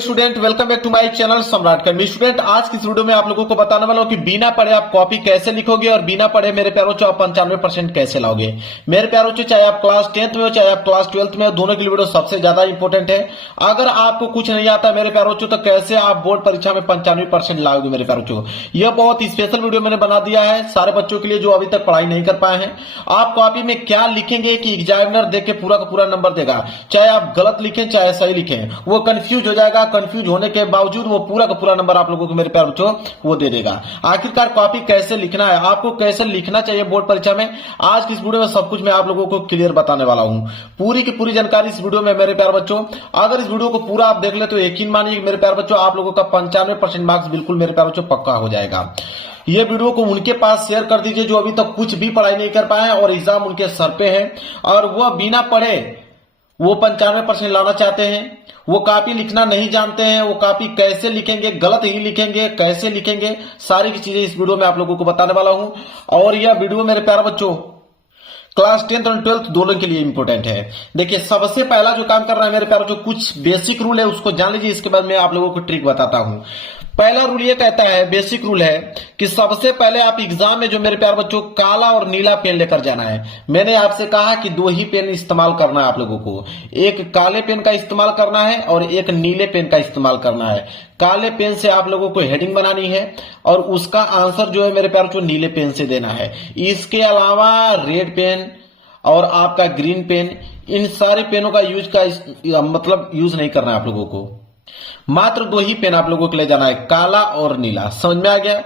Dear student, welcome back to my channel Samrat academy. Student, आज की इस वीडियो में आप लोगों को बताने वाला हूं कि बिना पढ़े आप कॉपी कैसे लिखोगे और बिना पढ़े मेरे प्यारों आप 95% कैसे लाओगे। मेरे प्यारों चाहे आप क्लास 10th में हो चाहे आप क्लास 12th में हो, दोनों के लिए वीडियो सबसे ज्यादा इंपॉर्टेंट है। अगर आपको कुछ नहीं आता मेरे प्यारों तो कैसे आप बोर्ड परीक्षा में 95% लाओगे मेरे प्यारों। यह बहुत स्पेशल वीडियो मैंने बना दिया है सारे बच्चों के लिए जो अभी तक पढ़ाई नहीं कर पाए हैं। आप कॉपी में क्या लिखेंगे कि एग्जामिनर देख के पूरा का पूरा नंबर देगा, चाहे आप गलत लिखें चाहे सही लिखें, वो कंफ्यूज हो जाएगा। कंफ्यूज होने के बावजूद वो पूरा का पूरा नंबर आप लोगों को मेरे प्यारे बच्चों वो दे देगा। आखिरकार कॉपी कैसे लिखना है, आपको कैसे लिखना चाहिए बोर्ड परीक्षा में, आज की इस वीडियो में सब कुछ मैं आप लोगों को क्लियर बताने वाला हूं। पूरी की पूरी जानकारी इस वीडियो में मेरे प्यारे बच्चों। अगर इस वीडियो को पूरा आप देख ले तो यकीन मानिए मेरे प्यारे बच्चों आप लोगों का 95% मार्क्स बिल्कुल मेरे प्यारे बच्चों पक्का हो जाएगा। ये वीडियो को उनके पास शेयर कर दीजिए जो अभी तक कुछ भी पढ़ाई नहीं कर पाए हैं और एग्जाम उनके सर पे है और वह बिना पढ़े वो 95% लाना चाहते हैं। वो कॉपी लिखना नहीं जानते हैं, वो कॉपी कैसे लिखेंगे, गलत ही लिखेंगे, कैसे लिखेंगे, सारी की चीजें इस वीडियो में आप लोगों को बताने वाला हूं। और यह वीडियो मेरे प्यारे बच्चों क्लास 10th और 12th दोनों के लिए इंपॉर्टेंट है। देखिए, सबसे पहला जो काम कर रहा है मेरे प्यारे बच्चों, कुछ बेसिक रूल है उसको जान लीजिए, इसके बाद मैं आप लोगों को ट्रिक बताता हूं। पहला रूल ये कहता है, बेसिक रूल है कि सबसे पहले आप एग्जाम में जो मेरे प्यारे बच्चों काला और नीला पेन लेकर जाना है। मैंने आपसे कहा कि दो ही पेन इस्तेमाल करना है आप लोगों को, एक काले पेन का इस्तेमाल करना है और एक नीले पेन का इस्तेमाल करना है। काले पेन से आप लोगों को हेडिंग बनानी है और उसका आंसर जो है मेरे प्यारे बच्चों नीले पेन से देना है। इसके अलावा रेड पेन और आपका ग्रीन पेन, इन सारे पेनों का यूज नहीं करना है आप लोगों को। मात्र दो ही पेन आप लोगों के लिए जाना है, काला और नीला। समझ में आ गया?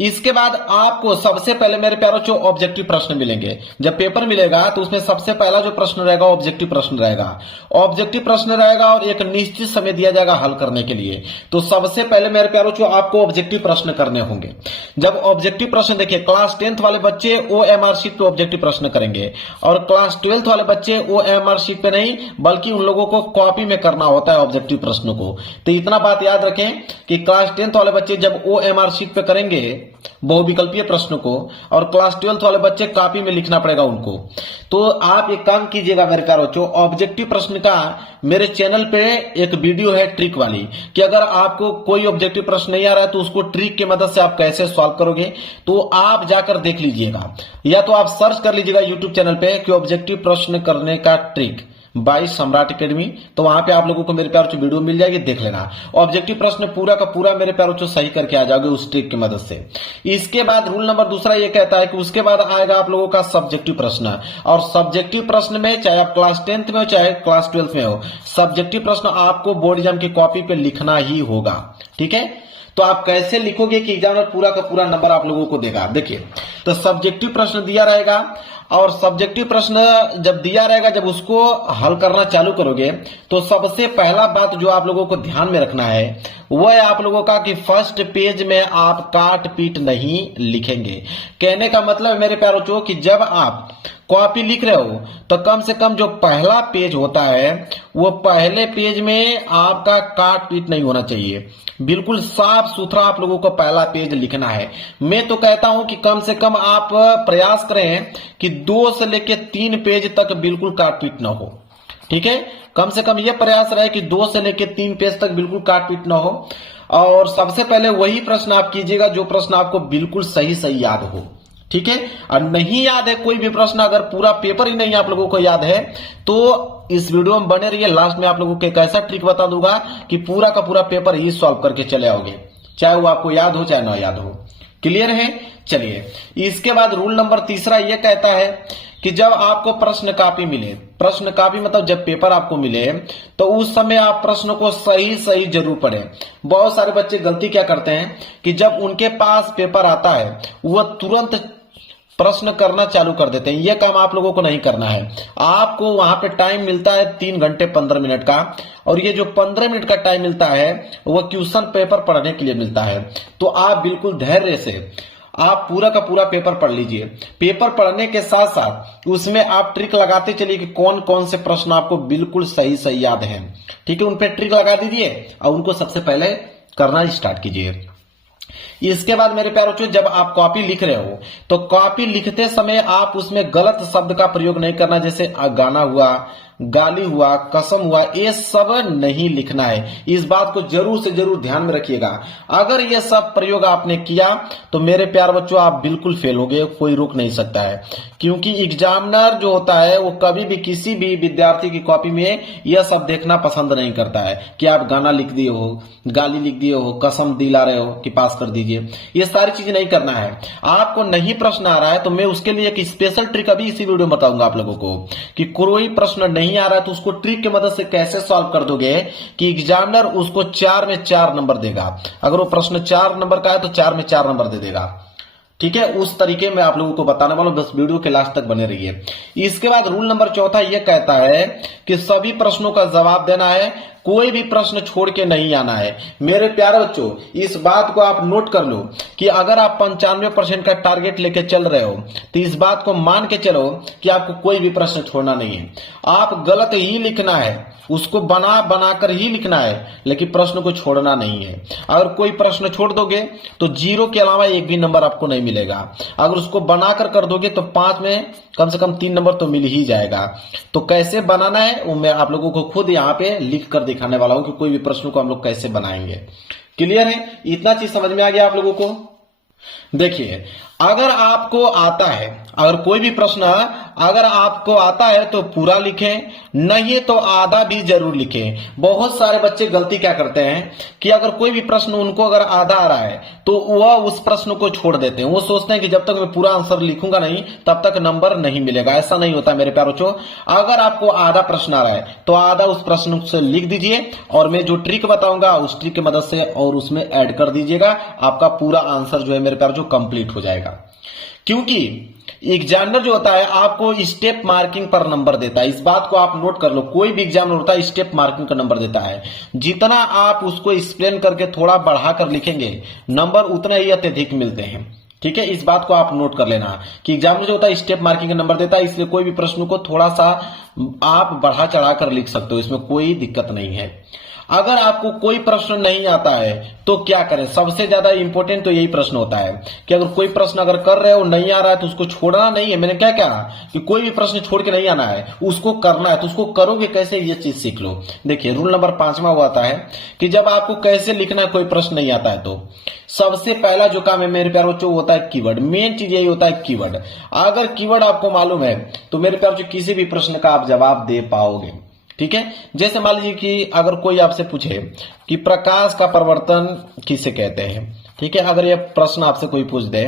इसके बाद आपको सबसे पहले मेरे प्यारों जो ऑब्जेक्टिव प्रश्न मिलेंगे, जब पेपर मिलेगा तो उसमें सबसे पहला जो प्रश्न रहेगा ऑब्जेक्टिव प्रश्न रहेगा। ऑब्जेक्टिव प्रश्न रहेगा और एक निश्चित समय दिया जाएगा हल करने के लिए। तो सबसे पहले मेरे प्यारों जो आपको ऑब्जेक्टिव प्रश्न करने होंगे। जब ऑब्जेक्टिव प्रश्न देखिए, क्लास 10th वाले बच्चे OMR शीट पे ऑब्जेक्टिव प्रश्न करेंगे और क्लास 12th वाले बच्चे OMR शीट पे नहीं बल्कि उन लोगों को कॉपी में करना होता है ऑब्जेक्टिव प्रश्न को। तो इतना बात याद रखें कि क्लास 10th वाले बच्चे जब OMR शीट पे करेंगे बहुविकल्पीय प्रश्न को और क्लास 12th वाले बच्चे कॉपी में लिखना पड़ेगा उनको। तो आप एक काम कीजिएगा मेरे प्यारे बच्चों, ऑब्जेक्टिव प्रश्न का मेरे चैनल पे एक वीडियो है ट्रिक वाली कि अगर आपको कोई ऑब्जेक्टिव प्रश्न नहीं आ रहा है तो उसको ट्रिक की मदद से आप कैसे सॉल्व करोगे, तो आप जाकर देख लीजिएगा या तो आप सर्च कर लीजिएगा यूट्यूब चैनल पे कि ऑब्जेक्टिव प्रश्न करने का ट्रिक बाय सम्राट अकेडमी। तो वहां पे आप लोगों को मेरे प्यारों वीडियो मिल जाएगी, देख लेना। ऑब्जेक्टिव प्रश्न पूरा का पूरा मेरे प्यारों सही करके आ जाओगे उस ट्रिक की मदद से। इसके बाद रूल नंबर दूसरा ये कहता है कि उसके बाद आएगा आप लोगों का सब्जेक्टिव प्रश्न। और सब्जेक्टिव प्रश्न में चाहे आप क्लास 10th में हो चाहे क्लास 12th में हो, सब्जेक्टिव प्रश्न आपको बोर्ड एग्जाम की कॉपी पे लिखना ही होगा। ठीक है, तो आप कैसे लिखोगे कि एग्जामिनर पूरा का पूरा नंबर आप लोगों को देगा। देखिए, तो सब्जेक्टिव प्रश्न दिया रहेगा और सब्जेक्टिव प्रश्न जब दिया रहेगा, जब उसको हल करना चालू करोगे तो सबसे पहला बात जो आप लोगों को ध्यान में रखना है वो है आप लोगों का कि फर्स्ट पेज में आप काट पीट नहीं लिखेंगे। कहने का मतलब मेरे प्यारों बच्चों कि जब आप कॉपी लिख रहे हो तो कम से कम जो पहला पेज होता है वो पहले पेज में आपका काट पीट नहीं होना चाहिए। बिल्कुल साफ सुथरा आप लोगों को पहला पेज लिखना है। मैं तो कहता हूं कि कम से कम आप प्रयास करें कि 2 से लेकर 3 पेज तक बिल्कुल काट पीट ना हो। ठीक है, कम से कम यह प्रयास रहे कि 2 से लेकर 3 पेज तक बिल्कुल काट पीट ना हो। और सबसे पहले वही प्रश्न आप कीजिएगा जो प्रश्न आपको बिल्कुल सही सही याद हो। ठीक है, और नहीं याद है कोई भी प्रश्न, अगर पूरा पेपर ही नहीं आप लोगों को याद है तो इस वीडियो में बने रहिए। लास्ट में आप लोगों को एक ऐसा ट्रिक बता दूंगा कि पूरा का पूरा पेपर ही सॉल्व करके चले आओगे, चाहे वो आपको याद हो चाहे ना याद हो। क्लियर है? चलिए, इसके बाद रूल नंबर तीसरा यह कहता है कि जब आपको प्रश्न कॉपी मिले, प्रश्न कॉपी मतलब जब पेपर आपको मिले तो उस समय आप प्रश्न को सही सही जरूर पढ़ें। बहुत सारे बच्चे गलती क्या करते हैं कि जब उनके पास पेपर आता है वह तुरंत प्रश्न करना चालू कर देते हैं। यह काम आप लोगों को नहीं करना है। आपको वहां पे टाइम मिलता है 3 घंटे 15 मिनट का, और ये जो 15 मिनट का टाइम मिलता है वह क्वेश्चन पेपर पढ़ने के लिए मिलता है। तो आप बिल्कुल धैर्य से आप पूरा का पूरा पेपर पढ़ लीजिए। पेपर पढ़ने के साथ साथ उसमें आप ट्रिक लगाते चलिए कि कौन कौन से प्रश्न आपको बिल्कुल सही सही याद है। ठीक है, उन पे ट्रिक लगा दीजिए और उनको सबसे पहले करना स्टार्ट कीजिए। इसके बाद मेरे प्यारे बच्चों, जब आप कॉपी लिख रहे हो तो कॉपी लिखते समय आप उसमें गलत शब्द का प्रयोग नहीं करना। जैसे गाना हुआ, गाली हुआ, कसम हुआ, ये सब नहीं लिखना है। इस बात को जरूर से जरूर ध्यान में रखिएगा। अगर ये सब प्रयोग आपने किया तो मेरे प्यार बच्चों आप बिल्कुल फेल हो गए, कोई रोक नहीं सकता है। क्योंकि एग्जामिनर जो होता है वो कभी भी किसी भी विद्यार्थी की कॉपी में यह सब देखना पसंद नहीं करता है कि आप गाना लिख दिए हो, गाली लिख दिए हो, कसम दिला रहे हो कि पास कर दीजिए। ये सारी चीजें नहीं करना है। आपको नहीं प्रश्न आ रहा है तो मैं उसके लिए एक स्पेशल ट्रिक अभी इसी वीडियो में बताऊंगा आप लोगों को कि कोई प्रश्न नहीं आ रहा है तो उसको ट्रिक की मदद से कैसे सॉल्व कर दोगे कि एग्जामिनर उसको 4 में 4 नंबर देगा। अगर वो प्रश्न 4 नंबर का है तो 4 में 4 नंबर दे देगा। ठीक है, उस तरीके में आप लोगों को बताने वाला हूं, बस वीडियो के लास्ट तक बने रहिए। इसके बाद रूल नंबर 4 यह कहता है कि सभी प्रश्नों का जवाब देना है, कोई भी प्रश्न छोड़ के नहीं आना है। मेरे प्यारे बच्चों इस बात को आप नोट कर लो कि अगर आप 95% का टारगेट लेके चल रहे हो तो इस बात को मान के चलो कि आपको कोई भी प्रश्न छोड़ना नहीं है। आप गलत ही लिखना है, उसको बना बनाकर ही लिखना है, लेकिन प्रश्न को छोड़ना नहीं है। अगर कोई प्रश्न छोड़ दोगे तो 0 के अलावा एक भी नंबर आपको नहीं मिलेगा। अगर उसको बनाकर कर दोगे तो 5 में कम से कम 3 नंबर तो मिल ही जाएगा। तो कैसे बनाना है वो मैं आप लोगों को खुद यहाँ पे लिख कर दिखाने वाला हूं कि कोई भी प्रश्न को हम लोग कैसे बनाएंगे। क्लियर है? इतना चीज समझ में आ गया आप लोगों को? देखिए, अगर आपको आता है, अगर कोई भी प्रश्न अगर आपको आता है तो पूरा लिखें, नहीं तो आधा भी जरूर लिखें। बहुत सारे बच्चे गलती क्या करते हैं कि अगर कोई भी प्रश्न उनको अगर आधा आ रहा है तो वह उस प्रश्न को छोड़ देते हैं। वो सोचते हैं कि जब तक मैं पूरा आंसर लिखूंगा नहीं तब तक नंबर नहीं मिलेगा। ऐसा नहीं होता मेरे प्यारे बच्चों। अगर आपको आधा प्रश्न आ रहा है तो आधा उस प्रश्न से लिख दीजिए और मैं जो ट्रिक बताऊंगा उस ट्रिक की मदद से और उसमें ऐड कर दीजिएगा। आपका पूरा आंसर जो है मेरे प्यारे बच्चों कंप्लीट हो जाएगा। क्योंकि एग्जामिनर जो होता है आपको स्टेप मार्किंग पर नंबर देता है। इस बात को आप नोट कर लो। कोई भी एग्जामिनर होता है स्टेप मार्किंग का नंबर देता है। जितना आप उसको एक्सप्लेन करके थोड़ा बढ़ाकर लिखेंगे नंबर उतना ही अत्यधिक मिलते हैं। ठीक है, इस बात को आप नोट कर लेना कि एग्जामिनर जो होता है स्टेप मार्किंग का नंबर देता है, इसलिए कोई भी प्रश्न को थोड़ा सा आप बढ़ा चढ़ा कर लिख सकते हो, इसमें कोई दिक्कत नहीं है। अगर आपको कोई प्रश्न नहीं आता है तो क्या करें? सबसे ज्यादा इंपॉर्टेंट तो यही प्रश्न होता है कि अगर कोई प्रश्न अगर कर रहे हो नहीं आ रहा है तो उसको छोड़ना नहीं है। मैंने क्या कहा कि कोई भी प्रश्न छोड़ के नहीं आना है, उसको करना है। तो उसको करोगे कैसे ये चीज सीख लो। देखिए, रूल नंबर 5वां वो आता है कि जब आपको कैसे लिखना है कोई प्रश्न नहीं आता है तो सबसे पहला जो काम है मेरे प्यारे बच्चों होता है कीवर्ड। मेन चीज यही होता है कीवर्ड। अगर कीवर्ड आपको मालूम है तो मेरे प्यारे बच्चों किसी भी प्रश्न का आप जवाब दे पाओगे। ठीक है, जैसे मान लीजिए कि अगर कोई आपसे पूछे कि प्रकाश का परावर्तन किसे कहते हैं। ठीक है, अगर यह प्रश्न आपसे कोई पूछ दे,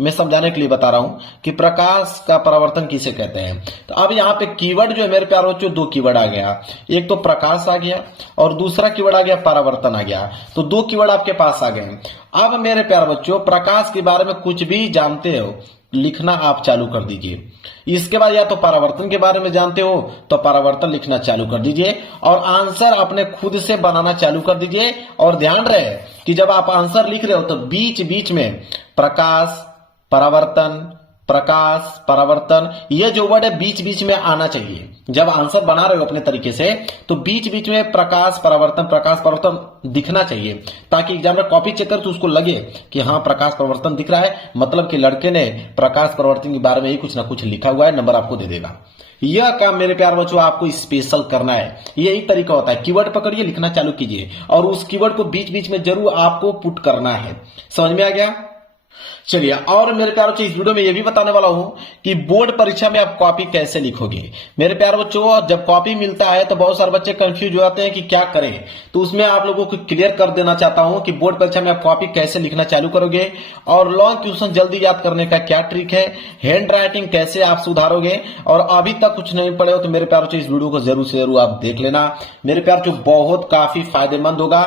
मैं समझाने के लिए बता रहा हूं कि प्रकाश का परावर्तन किसे कहते हैं। तो अब यहाँ पे कीवर्ड जो है मेरे प्यारे बच्चों 2 कीवर्ड आ गया। एक तो प्रकाश आ गया और दूसरा कीवर्ड आ गया परावर्तन आ गया। तो 2 कीवर्ड आपके पास आ गए। अब मेरे प्यारे बच्चों प्रकाश के बारे में कुछ भी जानते हो लिखना आप चालू कर दीजिए। इसके बाद या तो परावर्तन के बारे में जानते हो तो परावर्तन लिखना चालू कर दीजिए और आंसर अपने खुद से बनाना चालू कर दीजिए। और ध्यान रहे कि जब आप आंसर लिख रहे हो तो बीच बीच में प्रकाश परावर्तन, प्रकाश परावर्तन, ये जो वर्ड है बीच बीच में आना चाहिए। जब आंसर बना रहे हो अपने तरीके से तो बीच बीच में प्रकाश परावर्तन दिखना चाहिए, ताकि एग्जामिनर कॉपी चेक करे तो उसको लगे कि हाँ प्रकाश परावर्तन दिख रहा है, मतलब कि लड़के ने प्रकाश परावर्तन के बारे में ही कुछ ना कुछ लिखा हुआ है, नंबर आपको दे देगा। यह काम मेरे प्यारे बच्चों आपको स्पेशल करना है। यही तरीका होता है। कीवर्ड पकड़िए, लिखना चालू कीजिए और उस कीवर्ड को बीच बीच में जरूर आपको पुट करना है। समझ में आ गया? चलिए, और मेरे प्यारे बच्चों इस वीडियो में यह भी बताने वाला हूं कि बोर्ड परीक्षा में आप कॉपी कैसे लिखोगे। मेरे प्यारे बच्चों जब कॉपी मिलता है तो बहुत सारे बच्चे कंफ्यूज हो जाते हैं कि क्या करें। तो उसमें आप लोगों को क्लियर कर देना चाहता हूं कि बोर्ड परीक्षा में आप कॉपी कैसे लिखना चालू करोगे और लॉन्ग क्वेश्चन जल्दी याद करने का क्या ट्रिक है, हैंड राइटिंग कैसे आप सुधारोगे। और अभी तक कुछ नहीं पढ़े हो तो मेरे प्यारे बच्चों इस वीडियो को जरूर से जरूर आप देख लेना। मेरे प्यारे बच्चों बहुत काफी फायदेमंद होगा।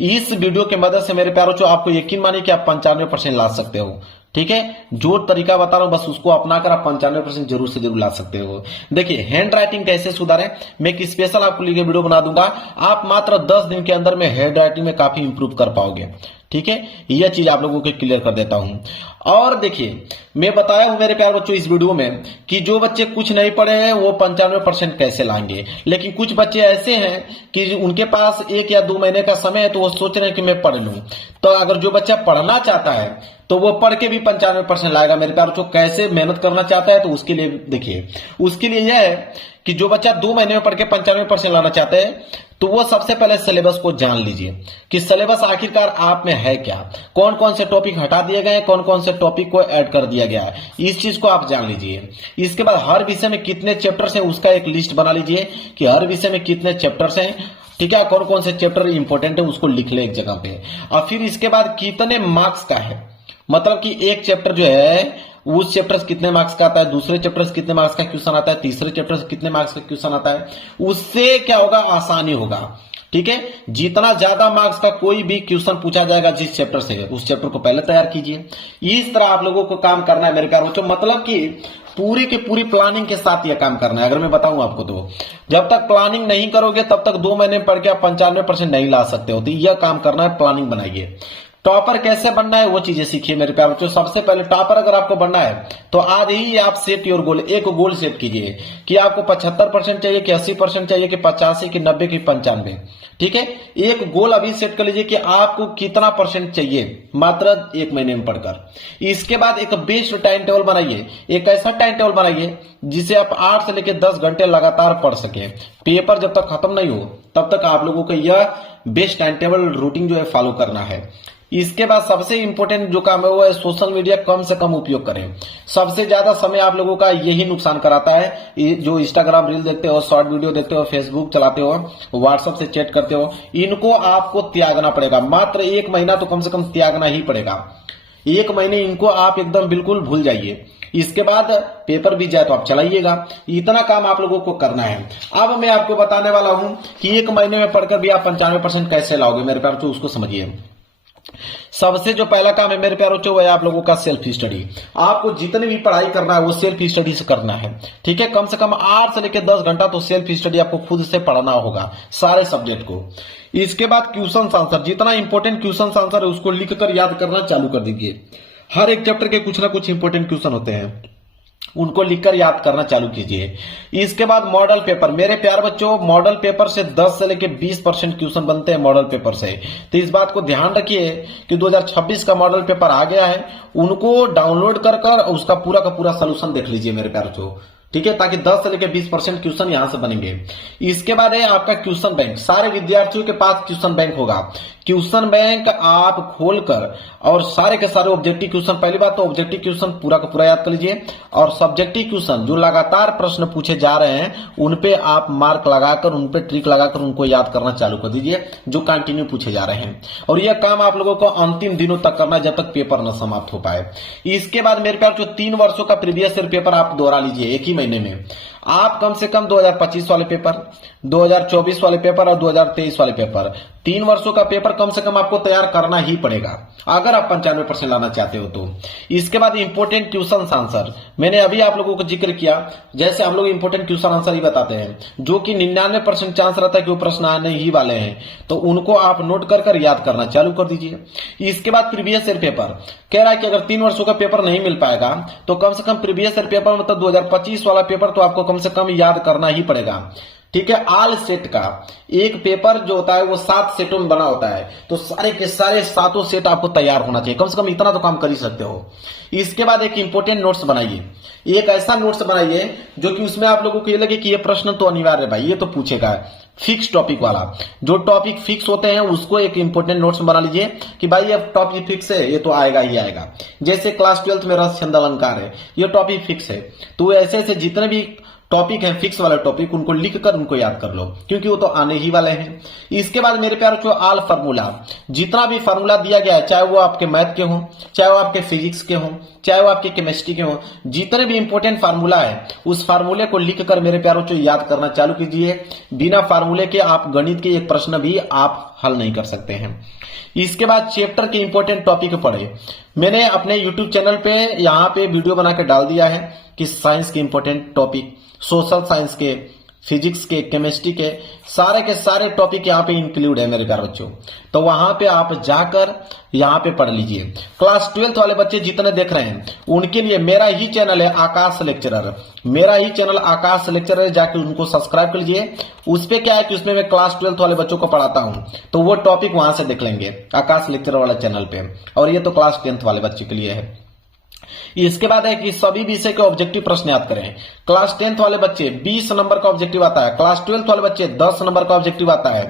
इस वीडियो की मदद से मेरे प्यारे बच्चों आपको यकीन मानिए कि आप 95% ला सकते हो। ठीक है, जो तरीका बता रहा हूं बस उसको अपनाकर आप 95% जरूर से जरूर ला सकते हो। देखिए, हैंड राइटिंग कैसे सुधारें मैं एक स्पेशल आपको लिए वीडियो बना दूंगा। आप मात्र 10 दिन के अंदर में हैंड राइटिंग में काफी इंप्रूव कर पाओगे। ठीक है, यह चीज आप लोगों को क्लियर कर देता हूं। और देखिए, मैं बताया हूं मेरे प्यारे बच्चों इस वीडियो में कि जो बच्चे कुछ नहीं पढ़े हैं वो 95% कैसे लाएंगे। लेकिन कुछ बच्चे ऐसे हैं कि उनके पास 1 या 2 महीने का समय है तो वो सोच रहे हैं कि मैं पढ़ लूं। तो अगर जो बच्चा पढ़ना चाहता है तो वो पढ़ के भी 95% लाएगा मेरे प्यार बच्चों। कैसे मेहनत करना चाहता है तो उसके लिए देखिए, उसके लिए यह है कि जो बच्चा 2 महीने में पढ़ के 95% लाना चाहते हैं तो वो सबसे पहले सिलेबस को जान लीजिए कि सिलेबस आखिरकार आप में है क्या, कौन कौन से टॉपिक हटा दिए गए, कौन कौन से टॉपिक को ऐड कर दिया गया है, इस चीज को आप जान लीजिए। इसके बाद हर विषय में कितने चैप्टर्स हैं उसका एक लिस्ट बना लीजिए कि हर विषय में कितने चैप्टर्स हैं, ठीक है, कौन कौन से चैप्टर इंपॉर्टेंट है उसको लिख ले एक जगह पे। और फिर इसके बाद कितने मार्क्स का है, मतलब कि एक चैप्टर जो है उस चैप्टर से कितने मार्क्स का आता है, दूसरे चैप्टर से कितने मार्क्स का क्वेश्चन आता है, तीसरे चैप्टर से कितने मार्क्स का क्वेश्चन आता है, उससे क्या होगा, आसानी होगा। ठीक है, जितना ज्यादा मार्क्स का कोई भी क्वेश्चन पूछा जाएगा जिस चैप्टर से, उस चैप्टर को पहले तैयार कीजिए। इस तरह आप लोगों को काम करना है मेरे प्यारे बच्चों, मतलब कि पूरी की पूरी प्लानिंग के साथ यह काम करना है। अगर मैं बताऊं आपको तो जब तक प्लानिंग नहीं करोगे तब तक 2 महीने में पढ़ के आप 95% नहीं ला सकते हो। तो यह काम करना है, प्लानिंग बनाइए। टॉपर कैसे बनना है वो चीजें सीखिए मेरे प्यारे बच्चों। सबसे पहले टॉपर अगर आपको बनना है तो आज ही आप सेट योर गोल, एक गोल सेट कीजिए कि आपको 75% चाहिए कि 80% चाहिए कि 85 कि 90 कि 95। ठीक है, एक गोल अभी सेट कर लीजिए कि आपको कितना परसेंट चाहिए मात्र 1 महीने में पढ़कर। इसके बाद एक बेस्ट टाइम टेबल बनाइए, एक ऐसा टाइम टेबल बनाइए जिसे आप 8 से लेकर 10 घंटे लगातार पढ़ सके। पेपर जब तक खत्म नहीं हो तब तक आप लोगों को यह बेस्ट टाइम टेबल रूटीन जो है फॉलो करना है। इसके बाद सबसे इंपॉर्टेंट जो काम है वो है सोशल मीडिया कम से कम उपयोग करें। सबसे ज्यादा समय आप लोगों का यही नुकसान कराता है, जो इंस्टाग्राम रील देखते हो, शॉर्ट वीडियो देखते हो, फेसबुक चलाते हो, व्हाट्सएप से चैट करते हो, इनको आपको त्यागना पड़ेगा। मात्र 1 महीना तो कम से कम त्यागना ही पड़ेगा। 1 महीने इनको आप एकदम बिल्कुल भूल जाइए। इसके बाद पेपर भी जाए तो आप चलाइएगा। इतना काम आप लोगों को करना है। अब मैं आपको बताने वाला हूं कि 1 महीने में पढ़कर भी आप 95% कैसे लाओगे मेरे प्यारे, उसको समझिए। सबसे जो पहला काम है मेरे प्यारों वो है आप लोगों का सेल्फ स्टडी। आपको जितनी भी पढ़ाई करना है वो सेल्फ स्टडी से करना है। ठीक है, कम से कम 8 से लेकर 10 घंटा तो सेल्फ स्टडी आपको खुद से पढ़ना होगा सारे सब्जेक्ट को। इसके बाद क्वेश्चन आंसर, जितना इंपॉर्टेंट क्वेश्चन आंसर है उसको लिखकर याद करना चालू कर दीजिए। हर एक चैप्टर के कुछ ना कुछ इंपॉर्टेंट क्वेश्चन होते हैं, उनको लिखकर याद करना चालू कीजिए। इसके बाद मॉडल पेपर, मेरे प्यार बच्चों मॉडल पेपर से 10 से लेकर 20% क्वेश्चन बनते हैं मॉडल पेपर से। तो इस बात को ध्यान रखिए कि 2026 का मॉडल पेपर आ गया है, उनको डाउनलोड कर उसका पूरा का पूरा सोल्यूशन देख लीजिए मेरे प्यार बच्चों। ठीक है, ताकि 10 से लेकर 20% क्वेश्चन यहां से बनेंगे। इसके बाद है आपका क्वेश्चन बैंक। सारे विद्यार्थियों के पास क्वेश्चन बैंक होगा। क्वेश्चन बैंक आप खोलकर और सारे के सारे ऑब्जेक्टिव क्वेश्चन, पहली बात तो ऑब्जेक्टिव क्वेश्चन पूरा का पूरा याद कर लीजिए, और सब्जेक्टिव क्वेश्चन जो लगातार प्रश्न पूछे जा रहे हैं उन पे आप मार्क लगाकर, उन पे ट्रिक लगाकर उनको याद करना चालू कर दीजिए जो कंटिन्यू पूछे जा रहे हैं। और यह काम आप लोगों को अंतिम दिनों तक करना है जब तक पेपर न समाप्त हो पाए। इसके बाद मेरे प्यार जो 3 वर्षों का प्रीवियस ईयर पेपर आप दोहरा लीजिए एक ही महीने में। आप कम से कम 2025 वाले पेपर, 2024 वाले पेपर और 2023 वाले पेपर, 3 वर्षों का पेपर कम से कम आपको तैयार करना ही पड़ेगा अगर आप 95% लाना चाहते हो तो। इसके बाद इंपोर्टेंट क्वेश्चन आंसर, मैंने अभी आप लोगों को जिक्र किया, जैसे हम लोग इंपोर्टेंट क्वेश्चन आंसर ही बताते हैं जो कि 99% चांस रहता है कि वो प्रश्न आने ही वाले हैं, तो उनको आप नोट कर याद करना चालू कर दीजिए। इसके बाद प्रीवियस ईयर पेपर कह रहा है कि अगर 3 वर्षों का पेपर नहीं मिल पाएगा तो कम से कम प्रीवियस ईयर पेपर मतलब 2025 वाला पेपर तो आपको कम से कम याद करना ही पड़ेगा। ठीक है, ऑल सेट का एक पेपर जो होता है वो 7 सेटों में बना होता है, तो सारे के सारे 7 सेट आपको तैयार होना चाहिए। कम से कम इतना तो काम कर ही सकते हो। इसके बाद एक इंपॉर्टेंट नोट्स बनाइए, एक ऐसा नोट्स बनाइए जो कि उसमें आप लोगों को ये लगे कि ये प्रश्न तो अनिवार्य है भाई, ये तो पूछेगा, फिक्स टॉपिक वाला। जो टॉपिक फिक्स होते हैं उसको एक इंपॉर्टेंट नोट्स बना लीजिए कि भाई ये टॉपिक फिक्स है, ये तो आएगा ही आएगा। जैसे क्लास 12th में रस छंद अलंकार है, ये टॉपिक फिक्स है, तो ऐसे ऐसे जितने भी टॉपिक हैं फिक्स वाला टॉपिक उनको लिखकर उनको याद कर लो, क्योंकि वो तो आने ही वाले हैं। इसके बाद मेरे प्यारे जो ऑल फार्मूला, जितना भी फार्मूला दिया गया है, चाहे वो आपके मैथ के हो, चाहे वो आपके फिजिक्स के हो, चाहे वो आपके केमिस्ट्री के हो, जितने भी इंपॉर्टेंट फार्मूला है उस फार्मूले को लिखकर मेरे प्यारों को याद करना चालू कीजिए। बिना फार्मूले के आप गणित के एक प्रश्न भी आप हल नहीं कर सकते हैं। इसके बाद चैप्टर के इंपॉर्टेंट टॉपिक पढ़े। मैंने अपने यूट्यूब चैनल पे यहाँ पे वीडियो बनाकर डाल दिया है कि साइंस के इंपॉर्टेंट टॉपिक, सोशल साइंस के, फिजिक्स के, केमिस्ट्री के सारे टॉपिक यहाँ पे इंक्लूड है मेरे प्यारे बच्चों। तो वहां पे आप जाकर यहाँ पे पढ़ लीजिए। क्लास 12 वाले बच्चे जितने देख रहे हैं उनके लिए मेरा ही चैनल है आकाश लेक्चरर, मेरा ही चैनल आकाश लेक्चरर, जाकर उनको सब्सक्राइब कर लीजिए। उस पे क्या है कि उसमें मैं क्लास 12 वाले बच्चों को पढ़ाता हूं, तो वो टॉपिक वहां से देख लेंगे आकाश लेक्चरर वाला चैनल पे। और ये तो क्लास 10 वाले बच्चे के लिए है। इसके बाद है कि सभी विषय के ऑब्जेक्टिव प्रश्न याद करें। क्लास 10 वाले बच्चे 20 नंबर का ऑब्जेक्टिव आता है, क्लास 12 वाले बच्चे 10 नंबर का ऑब्जेक्टिव आता है।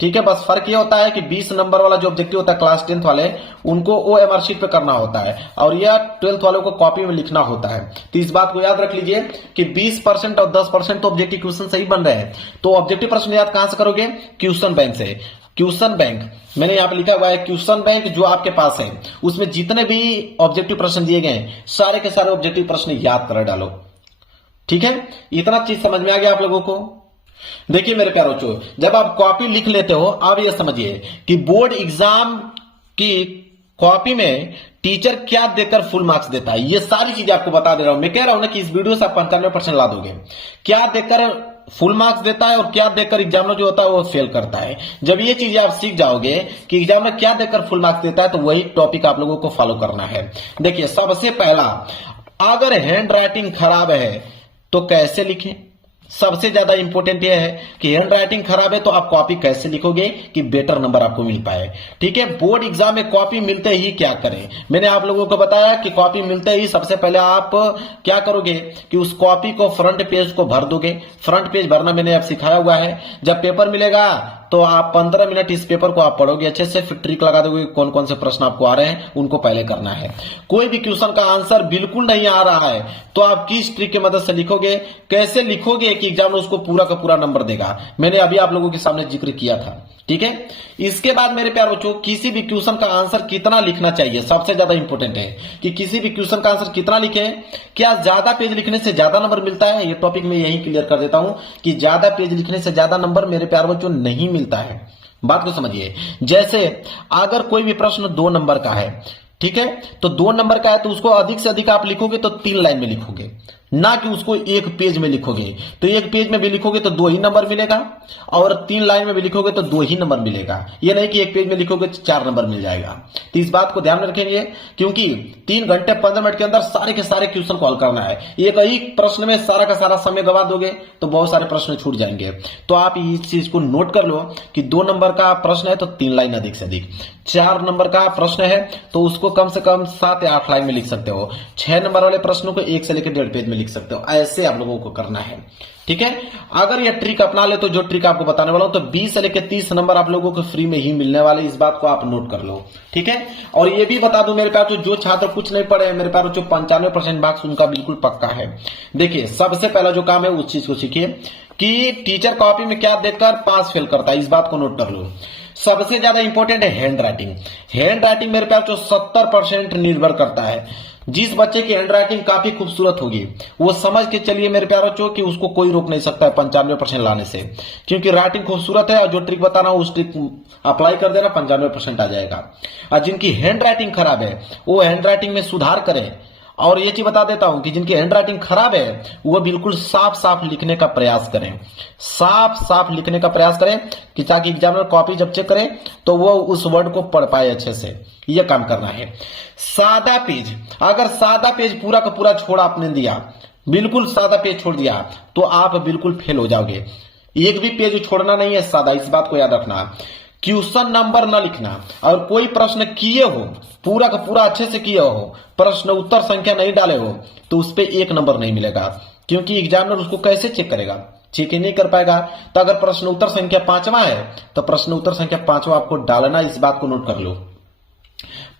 ठीक है, बस फर्क ये होता है कि 20 नंबर वाला जो ऑब्जेक्टिव होता है क्लास 10 वाले उनको OMR शीट पे करना होता है और यह 12th वालों को कॉपी में लिखना होता है। तो इस बात को याद रख लीजिए कि 20% और 10% तो ऑब्जेक्टिव क्वेश्चन सही बन रहे हैं। तो ऑब्जेक्टिव प्रश्न याद कहां से करोगे? क्वेश्चन बैंक से। क्वेश्चन बैंक मैंने यहां पे लिखा हुआ है, क्वेश्चन बैंक जो आपके पास है उसमें जितने भी ऑब्जेक्टिव प्रश्न दिए गए सारे के सारे ऑब्जेक्टिव प्रश्न याद कर डालो। ठीक है, इतना चीज समझ में आ गया आप लोगों को? देखिए मेरे प्यारे बच्चों, जब आप कॉपी लिख लेते हो आप ये समझिए कि बोर्ड एग्जाम की कॉपी में टीचर क्या देकर फुल मार्क्स देता है, ये सारी चीजें आपको बता दे रहा हूं। मैं कह रहा हूं ना कि इस वीडियो से आप 95% ला दोगे। क्या देकर फुल मार्क्स देता है और क्या देकर एग्जामिनर जो होता है वो फेल करता है। जब ये चीजें आप सीख जाओगे कि एग्जामिनर क्या देकर फुल मार्क्स देता है तो वही टॉपिक आप लोगों को फॉलो करना है। देखिए सबसे पहला, अगर हैंड राइटिंग खराब है तो कैसे लिखें। सबसे ज्यादा इंपॉर्टेंट यह है कि हैंड राइटिंग खराब है तो आप कॉपी कैसे लिखोगे कि बेटर नंबर आपको मिल पाए। ठीक है, बोर्ड एग्जाम में कॉपी मिलते ही क्या करें, मैंने आप लोगों को बताया कि कॉपी मिलते ही सबसे पहले आप क्या करोगे कि उस कॉपी को फ्रंट पेज को भर दोगे। फ्रंट पेज भरना मैंने आप सिखाया हुआ है। जब पेपर मिलेगा तो आप 15 मिनट इस पेपर को आप पढ़ोगे अच्छे से, फिर ट्रिक लगा दोगे कौन कौन से प्रश्न आपको आ रहे हैं उनको पहले करना है। कोई भी क्वेश्चन का आंसर बिल्कुल नहीं आ रहा है तो आप किस ट्रिक की मदद से लिखोगे, कैसे लिखोगे कि एग्जाम उसको पूरा का पूरा नंबर देगा, मैंने अभी आप लोगों के सामने जिक्र किया था। ठीक है, इसके बाद मेरे प्यारे बच्चों किसी भी क्वेश्चन का आंसर कितना लिखना चाहिए सबसे ज्यादा इंपॉर्टेंट है कि किसी भी क्वेश्चन का आंसर कितना लिखें। क्या ज्यादा पेज लिखने से ज्यादा नंबर मिलता है? ये टॉपिक मैं यही क्लियर कर देता हूं कि ज्यादा पेज लिखने से ज्यादा नंबर मेरे प्यारे बच्चों नहीं मिलता है। बात को समझिए, जैसे अगर कोई भी प्रश्न 2 नंबर का है, ठीक है, तो 2 नंबर का है तो उसको अधिक से अधिक आप लिखोगे तो 3 लाइन में लिखोगे, ना कि उसको 1 पेज में लिखोगे। तो 1 पेज में भी लिखोगे तो 2 ही नंबर मिलेगा और 3 लाइन में भी लिखोगे तो 2 ही नंबर मिलेगा। ये नहीं कि 1 पेज में लिखोगे तो 4 नंबर मिल जाएगा। तो इस बात को ध्यान में रखेंगे क्योंकि 3 घंटे 15 मिनट के अंदर सारे के सारे क्वेश्चन को हल करना है। एक ही प्रश्न में सारा का सारा समय गवा दोगे तो बहुत सारे प्रश्न छूट जाएंगे। तो आप इस चीज को नोट कर लो कि 2 नंबर का प्रश्न है तो 3 लाइन अधिक से अधिक, 4 नंबर का प्रश्न है तो उसको कम से कम 7 या 8 लाइन में लिख सकते हो, 6 नंबर वाले प्रश्नों को 1 से लेकर 1.5 पेज में लिख सकते हो। ऐसे आप लोगों को करना है। ठीक है, अगर यह ट्रिक अपना ले तो जो ट्रिक आपको बताने वाला हूं तो 20 से लेकर 30 नंबर आप लोगों को फ्री में ही मिलने वाले, इस बात को आप नोट कर लो। ठीक है, और ये भी बता दूं मेरे प्यारे जो छात्र कुछ नहीं पढ़े मेरे प्यारे जो 95% मार्क्स उनका बिल्कुल पक्का है। देखिए सबसे पहला जो काम है उस चीज को सीखिए कि टीचर कॉपी में क्या देखकर पास फेल करता है, इस बात को नोट कर लो। सबसे ज्यादा इंपॉर्टेंट है हैंड राइटिंग। हैंड राइटिंग मेरे प्यारे 70% निर्भर करता है। जिस बच्चे की हैंड राइटिंग काफी खूबसूरत होगी वो समझ के चलिए मेरे प्यारे बच्चों कि उसको कोई रोक नहीं सकता है 95% लाने से, क्योंकि राइटिंग खूबसूरत है और जो ट्रिक बता रहा हूं उस ट्रिक अप्लाई कर देना 95% आ जाएगा। और जिनकी हैंड राइटिंग खराब है वो हैंड राइटिंग में सुधार करें। और ये चीज बता देता हूं कि जिनकी हैंड राइटिंग खराब है वो बिल्कुल साफ साफ लिखने का प्रयास करें, साफ साफ लिखने का प्रयास करें कि ताकि एग्जामिनर कॉपी जब चेक करे तो वो उस वर्ड को पढ़ पाए अच्छे से। ये काम करना है। सादा पेज, अगर सादा पेज पूरा का पूरा छोड़ आपने दिया, बिल्कुल सादा पेज छोड़ दिया तो आप बिल्कुल फेल हो जाओगे। एक भी पेज छोड़ना नहीं है सादा, इस बात को याद रखना। क्वेश्चन नंबर ना लिखना और कोई प्रश्न किए हो पूरा का पूरा अच्छे से किए हो, प्रश्न उत्तर संख्या नहीं डाले हो तो उस पर 1 नंबर नहीं मिलेगा, क्योंकि एग्जामिनर उसको कैसे चेक करेगा, चेक ही नहीं कर पाएगा। तो अगर प्रश्न उत्तर संख्या 5वां है तो प्रश्न उत्तर संख्या 5वां आपको डालना, इस बात को नोट कर लो।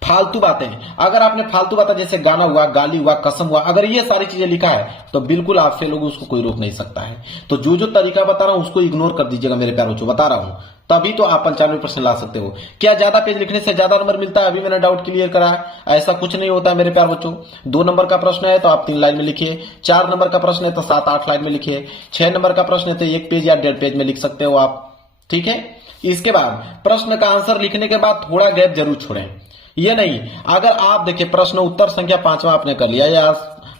फालतू बातें, अगर आपने फालतू बातें जैसे गाना हुआ, गाली हुआ, कसम हुआ, अगर ये सारी चीजें लिखा है तो बिल्कुल आप फेल होगे, उसको कोई रोक नहीं सकता है। तो जो जो तरीका बता रहा हूं उसको इग्नोर कर दीजिएगा मेरे प्यारे बच्चों, बता रहा हूं तभी तो आप 95% ला सकते हो। क्या ज्यादा पेज लिखने से ज्यादा नंबर मिलता है? अभी मैंने डाउट क्लियर करा है, ऐसा कुछ नहीं होता है मेरे प्यारे बच्चों। 2 नंबर का प्रश्न है तो आप 3 लाइन में लिखिए, 4 नंबर का प्रश्न है तो 7-8 लाइन में लिखिए, 6 नंबर का प्रश्न है तो 1 पेज या 1.5 पेज में लिख सकते हो आप। ठीक है, इसके बाद प्रश्न का आंसर लिखने के बाद थोड़ा गैप जरूर छोड़ें। ये नहीं, अगर आप देखिए प्रश्न उत्तर संख्या 5वां आपने कर लिया या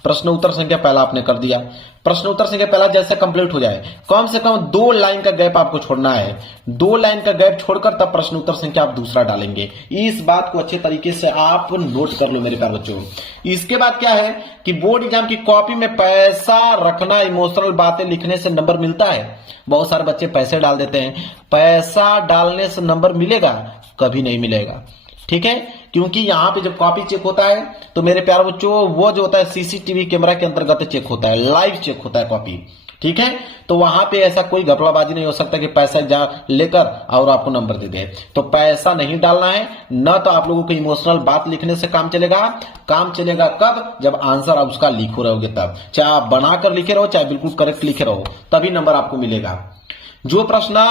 प्रश्न उत्तर संख्या पहला आपने कर दिया, प्रश्न उत्तर संख्या पहला जैसे कंप्लीट हो जाए, कम से कम 2 लाइन का गैप आपको छोड़ना है। 2 लाइन का गैप छोड़कर तब प्रश्न उत्तर संख्या आप दूसरा डालेंगे। इस बात को अच्छे तरीके से आप नोट कर लो मेरे प्यारे बच्चों। इसके बाद क्या है कि बोर्ड एग्जाम की कॉपी में पैसा रखना, इमोशनल बातें लिखने से नंबर मिलता है। बहुत सारे बच्चे पैसे डाल देते हैं, पैसा डालने से नंबर मिलेगा? कभी नहीं मिलेगा, ठीक है। क्योंकि यहां पे जब कॉपी चेक होता है तो मेरे प्यारे बच्चों वो जो होता है सीसीटीवी कैमरा के अंतर्गत चेक होता है, लाइव चेक होता है कॉपी, ठीक है। तो वहां पे ऐसा कोई घपलाबाजी नहीं हो सकता कि पैसा जा लेकर और आपको नंबर दे दे। तो पैसा नहीं डालना है, न तो आप लोगों को इमोशनल बात लिखने से काम चलेगा। काम चलेगा कब? जब आंसर आप उसका लिखो रहोगे तब, चाहे आप बनाकर लिखे रहो चाहे बिल्कुल करेक्ट लिखे रहो, तभी नंबर आपको मिलेगा। जो प्रश्न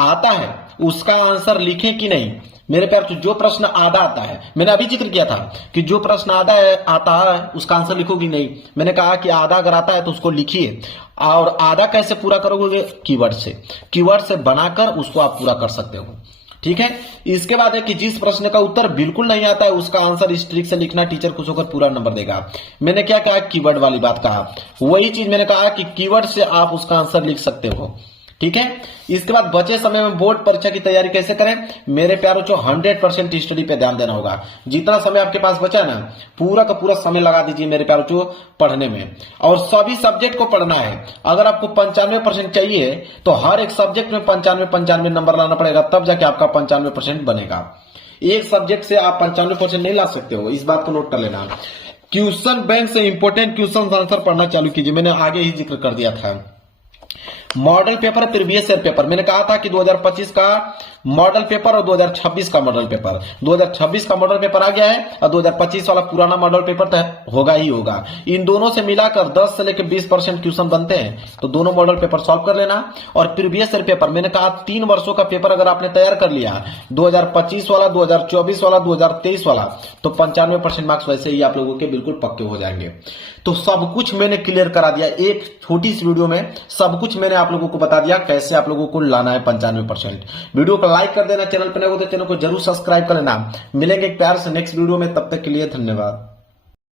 आता है उसका आंसर लिखें कि नहीं मेरे प्यार, तो जो प्रश्न आधा आता है, मैंने अभी जिक्र किया था कि जो प्रश्न आधा आता है उसका आंसर लिखोगी नहीं। मैंने कहा कि आधा अगर आता है तो उसको लिखिए, और आधा कैसे पूरा करोगे? कीवर्ड से बनाकर उसको आप पूरा कर सकते हो, ठीक है। इसके बाद है कि जिस प्रश्न का उत्तर बिल्कुल नहीं आता है उसका आंसर इस ट्रिक से लिखना, टीचर खुश होकर पूरा नंबर देगा। मैंने क्या कहा? कीवर्ड वाली बात कहा, वही चीज मैंने कहा कि कीवर्ड से आप उसका आंसर लिख सकते हो, ठीक है। इसके बाद बचे समय में बोर्ड परीक्षा की तैयारी कैसे करें मेरे प्यारों? 100% स्टडी पे ध्यान देना होगा। जितना समय आपके पास बचा है ना, पूरा का पूरा समय लगा दीजिए मेरे प्यारों पढ़ने में, और सभी सब्जेक्ट को पढ़ना है। अगर आपको 95% चाहिए तो हर एक सब्जेक्ट में 95 नंबर लाना पड़ेगा, तब जाके आपका 95% बनेगा। एक सब्जेक्ट से आप 95% नहीं ला सकते हो, इस बात को नोट कर लेना। क्वेश्चन बैंक से इंपोर्टेंट क्वेश्चन आंसर पढ़ना चालू कीजिए, मैंने आगे ही जिक्र कर दिया था। Model paper previous year paper, मैंने कहा था कि 2025 का मॉडल पेपर और 2026 का मॉडल पेपर, 2026 का मॉडल पेपर आ गया है और 2025 वाला पुराना मॉडल पेपर तो होगा ही होगा। इन दोनों से मिलाकर 10 से लेकर 20% क्वेश्चन बनते हैं, तो दोनों मॉडल पेपर सॉल्व कर लेना। और प्रीवियस ईयर पेपर, मैंने कहा 3 वर्षों का पेपर अगर आपने तैयार कर लिया, 2025 वाला, 2024 वाला, 2023 वाला, तो 95% मार्क्स वैसे ही आप लोगों के बिल्कुल पक्के हो जाएंगे। तो सब कुछ मैंने क्लियर करा दिया, एक छोटी सी वीडियो में सब कुछ मैंने आप लोगों को बता दिया कैसे आप लोगों को लाना है 95%। वीडियो को लाइक कर देना, चैनल पर नए हो तो चैनल को जरूर सब्सक्राइब कर लेना। मिलेंगे एक प्यार से नेक्स्ट वीडियो में, तब तक के लिए धन्यवाद।